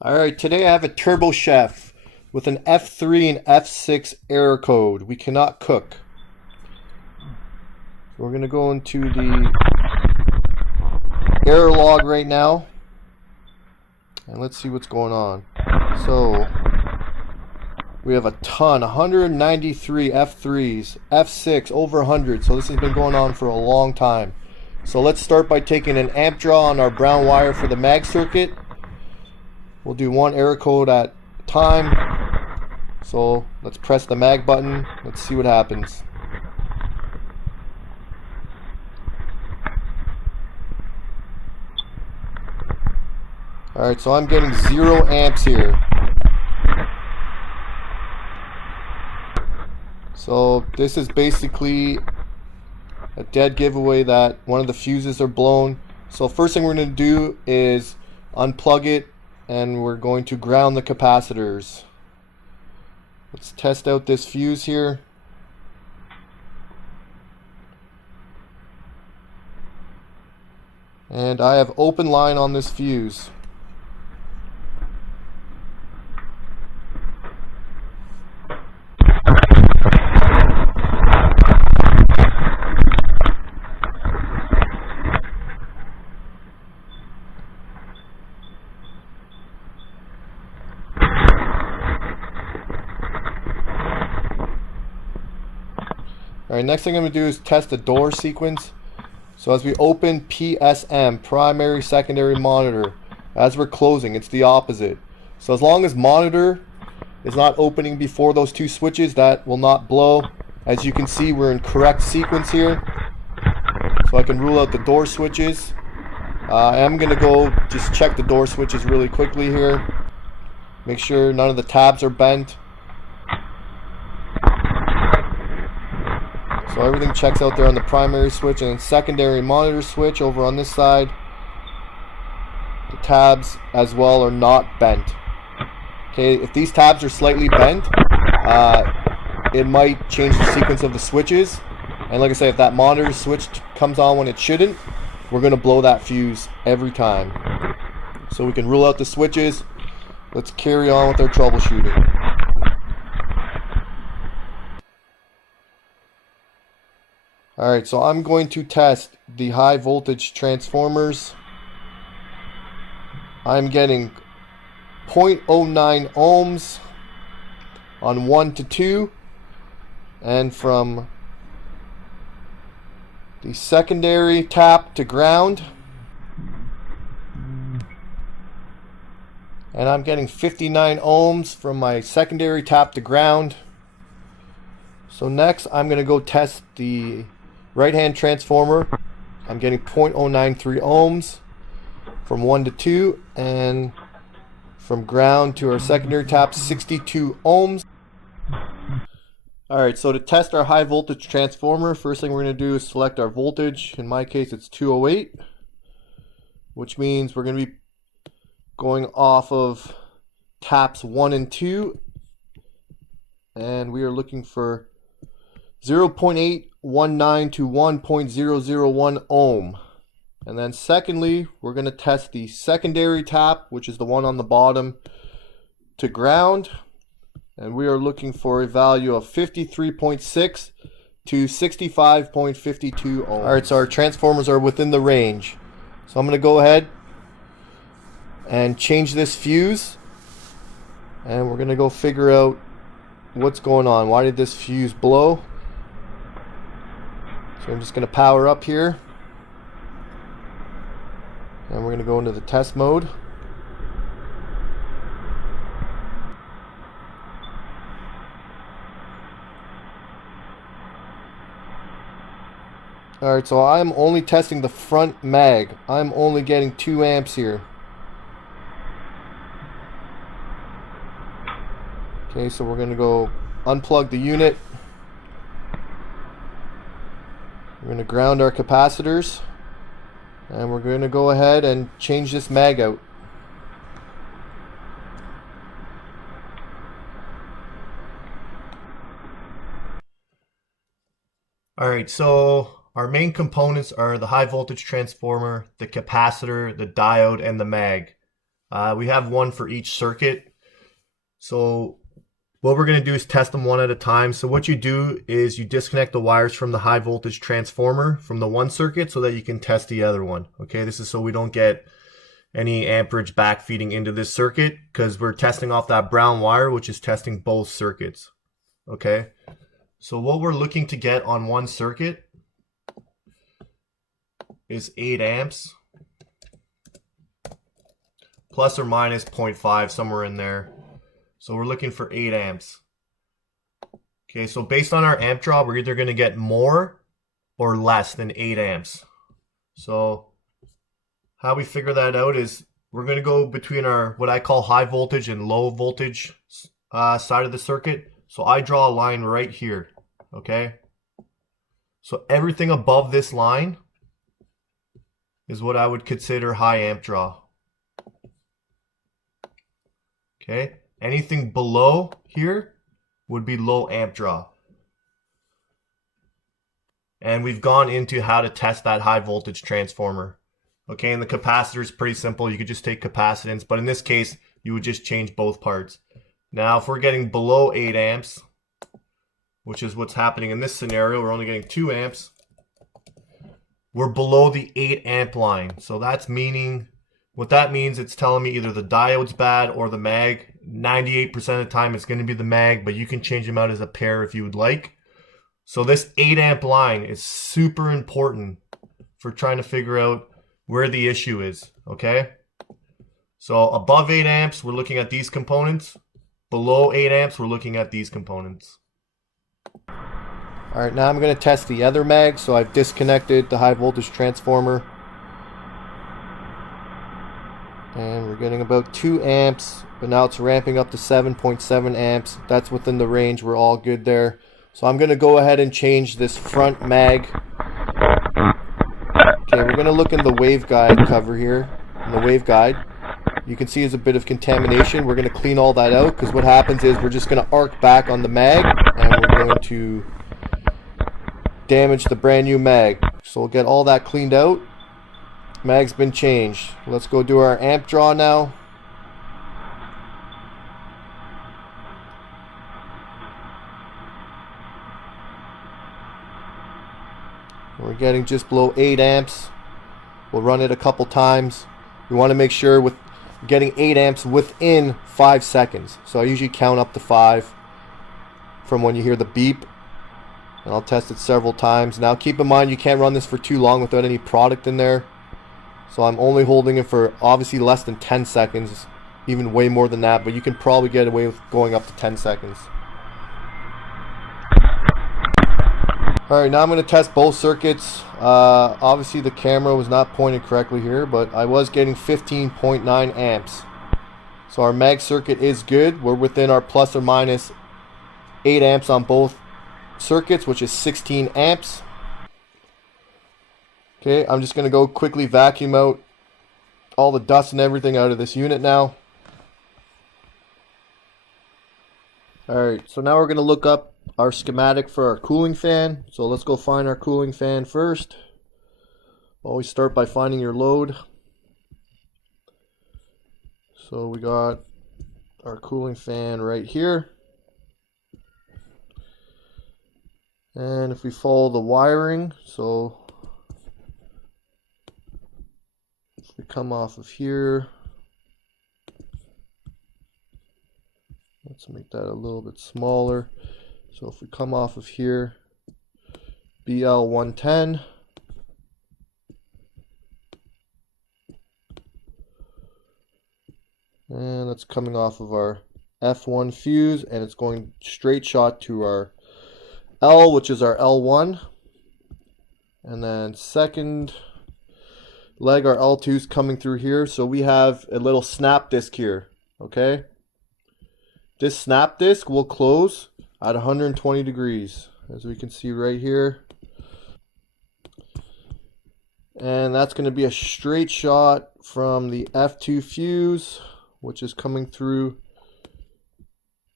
Alright, today I have a Turbochef with an F3 and F6 error code. We cannot cook. So we're going to go into the error log right now. And let's see what's going on. So, we have a ton, 193 F3s, F6, over 100. So this has been going on for a long time. So let's start by taking an amp draw on our brown wire for the mag circuit. We'll do one error code at a time. So let's press the mag button. Let's see what happens. Alright, so I'm getting 0 amps here. So this is basically a dead giveaway that one of the fuses are blown. So first thing we're going to do is unplug it, and we're going to ground the capacitors. Let's test out this fuse here. And I have open line on this fuse. Alright, next thing I'm going to do is test the door sequence. So as we open PSM, primary, secondary, monitor, as we're closing, it's the opposite. So as long as monitor is not opening before those two switches, that will not blow. As you can see, we're in correct sequence here. So I can rule out the door switches. I am going to go just check the door switches really quickly here. Make sure none of the tabs are bent. So everything checks out there on the primary switch, and then secondary monitor switch over on this side. The tabs as well are not bent. Okay, if these tabs are slightly bent, it might change the sequence of the switches. And like I say, if that monitor switch comes on when it shouldn't, we're going to blow that fuse every time. So we can rule out the switches. Let's carry on with our troubleshooting. Alright, so I'm going to test the high voltage transformers. I'm getting 0.09 ohms on 1 to 2, and from the secondary tap to ground, and I'm getting 59 ohms from my secondary tap to ground. So next I'm going to go test the right hand transformer. I'm getting 0.093 ohms from 1 to 2, and from ground to our secondary tap, 62 ohms. Alright, so to test our high voltage transformer, first thing we're going to do is select our voltage. In my case it's 208, which means we're going to be going off of taps 1 and 2, and we are looking for 0.819 to 1.001 ohm. And then secondly, we're going to test the secondary tap, which is the one on the bottom, to ground, and we are looking for a value of 53.6 to 65.52 ohms. Alright, so our transformers are within the range. So I'm going to go ahead and change this fuse, and we're going to go figure out what's going on. Why did this fuse blow? So I'm just going to power up here, and we're going to go into the test mode. Alright, so I'm only testing the front mag. I'm only getting 2 amps here. Okay, so we're going to go unplug the unit. We're going to ground our capacitors, and we're going to go ahead and change this mag out. Alright, so our main components are the high voltage transformer, the capacitor, the diode, and the mag. We have one for each circuit. So what we're going to do is test them one at a time. So what you do is you disconnect the wires from the high voltage transformer from the one circuit so that you can test the other one. Okay, this is so we don't get any amperage back feeding into this circuit, because we're testing off that brown wire, which is testing both circuits. Okay, so what we're looking to get on one circuit is 8 amps plus or minus 0.5, somewhere in there. So we're looking for 8 amps. Okay, so based on our amp draw, we're either going to get more or less than 8 amps. So how we figure that out is we're going to go between our, what I call high voltage and low voltage side of the circuit. So I draw a line right here, okay? So everything above this line is what I would consider high amp draw. Okay, anything below here would be low amp draw. And we've gone into how to test that high voltage transformer. Okay, and the capacitor is pretty simple. You could just take capacitance, but in this case, you would just change both parts. Now, if we're getting below 8 amps, which is what's happening in this scenario, we're only getting 2 amps. We're below the 8 amp line. So that's meaning, what that means, it's telling me either the diode's bad or the mag. 98% of the time it's going to be the mag, but you can change them out as a pair if you would like. So this 8 amp line is super important for trying to figure out where the issue is, okay? So above 8 amps, we're looking at these components. Below 8 amps, we're looking at these components. All right, now I'm going to test the other mag. So I've disconnected the high voltage transformer. And we're getting about 2 amps, but now it's ramping up to 7.7 amps. That's within the range. We're all good there. So I'm going to go ahead and change this front mag. Okay, we're going to look in the waveguide cover here. In the waveguide, you can see there's a bit of contamination. We're going to clean all that out, because what happens is we're just going to arc back on the mag, and we're going to damage the brand new mag. So we'll get all that cleaned out. Mag's been changed. Let's go do our amp draw now. We're getting just below 8 amps. We'll run it a couple times. We want to make sure with getting 8 amps within 5 seconds. So I usually count up to 5 from when you hear the beep. And I'll test it several times. Now keep in mind, you can't run this for too long without any product in there. So I'm only holding it for obviously less than 10 seconds. Even way more than that, but you can probably get away with going up to 10 seconds. Alright, now I'm going to test both circuits. Obviously the camera was not pointed correctly here, but I was getting 15.9 amps. So our mag circuit is good. We're within our plus or minus 8 amps on both circuits, which is 16 amps. Okay, I'm just going to go quickly vacuum out all the dust and everything out of this unit now. Alright, so now we're going to look up our schematic for our cooling fan. So let's go find our cooling fan first. Always start by finding your load. So we got our cooling fan right here. And if we follow the wiring, so if we come off of here, let's make that a little bit smaller. So if we come off of here, BL110, and that's coming off of our F1 fuse, and it's going straight shot to our L, which is our L1, and then second leg, our L2 is coming through here. So we have a little snap disc here, okay? This snap disc will close at 120 degrees, as we can see right here. And that's going to be a straight shot from the F2 fuse, which is coming through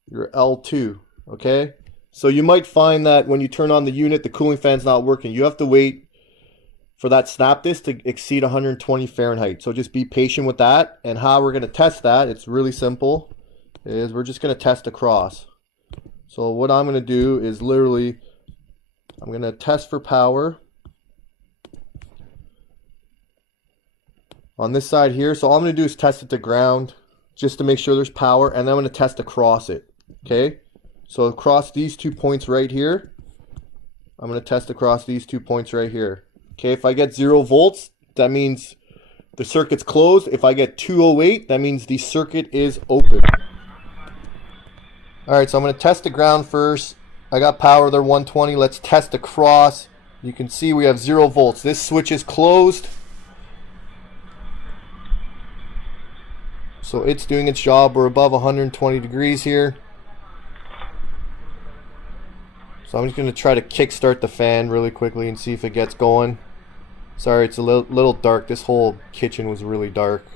your L2, okay? So you might find that when you turn on the unit, the cooling fan's not working. You have to wait for that snap disc to exceed 120 Fahrenheit. So just be patient with that. And how we're going to test that, it's really simple, is we're just going to test across. So what I'm going to do is literally, I'm going to test for power on this side here. So all I'm going to do is test it to ground just to make sure there's power, and then I'm going to test across it. Okay, so across these 2 points right here, I'm going to test across these 2 points right here. Okay, if I get 0 volts, that means the circuit's closed. If I get 208, that means the circuit is open. Alright, so I'm going to test the ground first. I got power there, 120. Let's test across. You can see we have 0 volts. This switch is closed. So it's doing its job. We're above 120 degrees here. So I'm just going to try to kickstart the fan really quickly and see if it gets going. Sorry, it's a little dark. This whole kitchen was really dark.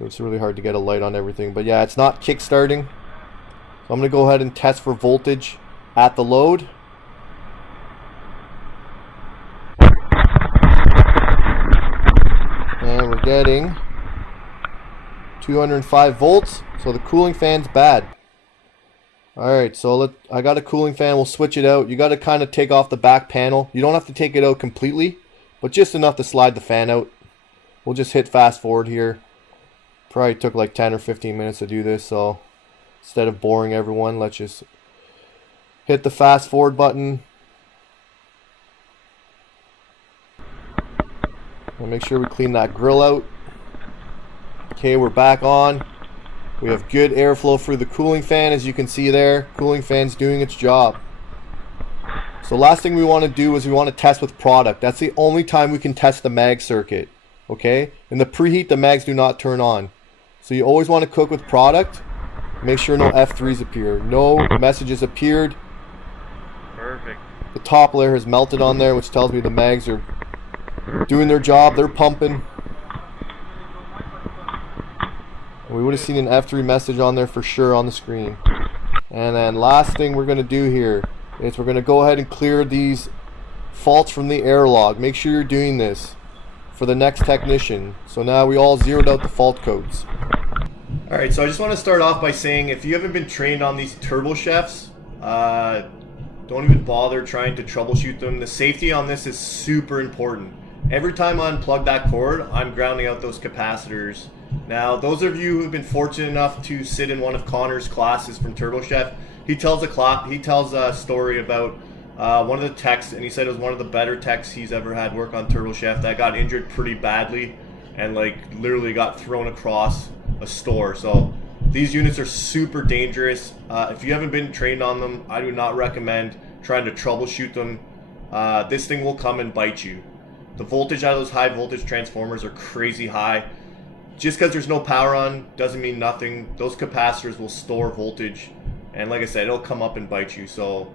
It's really hard to get a light on everything. But yeah, it's not kickstarting. So I'm going to go ahead and test for voltage at the load. And we're getting 205 volts. So the cooling fan's bad. Alright, so I got a cooling fan. We'll switch it out. You got to kind of take off the back panel. You don't have to take it out completely, but just enough to slide the fan out. We'll just hit fast forward here. Probably took like 10 or 15 minutes to do this, so instead of boring everyone, let's just hit the fast forward button. And make sure we clean that grill out. Okay, we're back on. We have good airflow through the cooling fan, as you can see there. Cooling fan's doing its job. So last thing we want to do is we want to test with product. That's the only time we can test the mag circuit. Okay? In the preheat, the mags do not turn on. So you always want to cook with product. Make sure no F3s appear. No messages appeared. Perfect. The top layer has melted on there, which tells me the mags are doing their job. They're pumping. We would have seen an F3 message on there for sure on the screen. And then last thing we're going to do here is we're going to go ahead and clear these faults from the air log. Make sure you're doing this for the next technician. So now we all zeroed out the fault codes. Alright, so I just want to start off by saying if you haven't been trained on these Turbochefs, don't even bother trying to troubleshoot them. The safety on this is super important. Every time I unplug that cord, I'm grounding out those capacitors. Now, those of you who've been fortunate enough to sit in one of Connor's classes from Turbochef, he tells a story about one of the techs, and he said it was one of the better techs he's ever had work on Turbochef that got injured pretty badly and like literally got thrown across a store. So these units are super dangerous. If you haven't been trained on them, I do not recommend trying to troubleshoot them. This thing will come and bite you. The voltage out of those high voltage transformers are crazy high. Just because there's no power on doesn't mean nothing. Those capacitors will store voltage, and like I said, it'll come up and bite you. So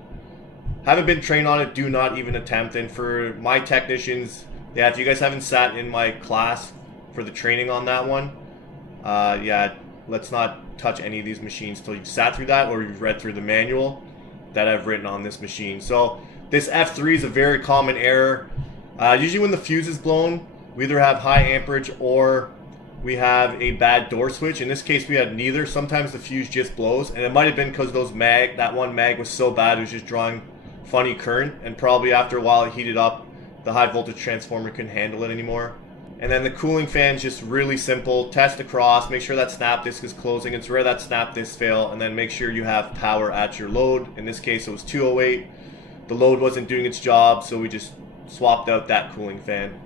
haven't been trained on it, do not even attempt. And for my technicians, yeah, if you guys haven't sat in my class for the training on that one, yeah, let's not touch any of these machines till you've sat through that or you've read through the manual that I've written on this machine. So this F3 is a very common error. Usually when the fuse is blown, we either have high amperage or we have a bad door switch. In this case, we had neither. Sometimes the fuse just blows, and it might have been because that one mag was so bad it was just drawing funny current, and probably after a while it heated up, the high voltage transformer couldn't handle it anymore. And then the cooling fan's just really simple. Test across, make sure that snap disc is closing. It's rare that snap discs fail, and then make sure you have power at your load. In this case, it was 208. The load wasn't doing its job, so we just swapped out that cooling fan.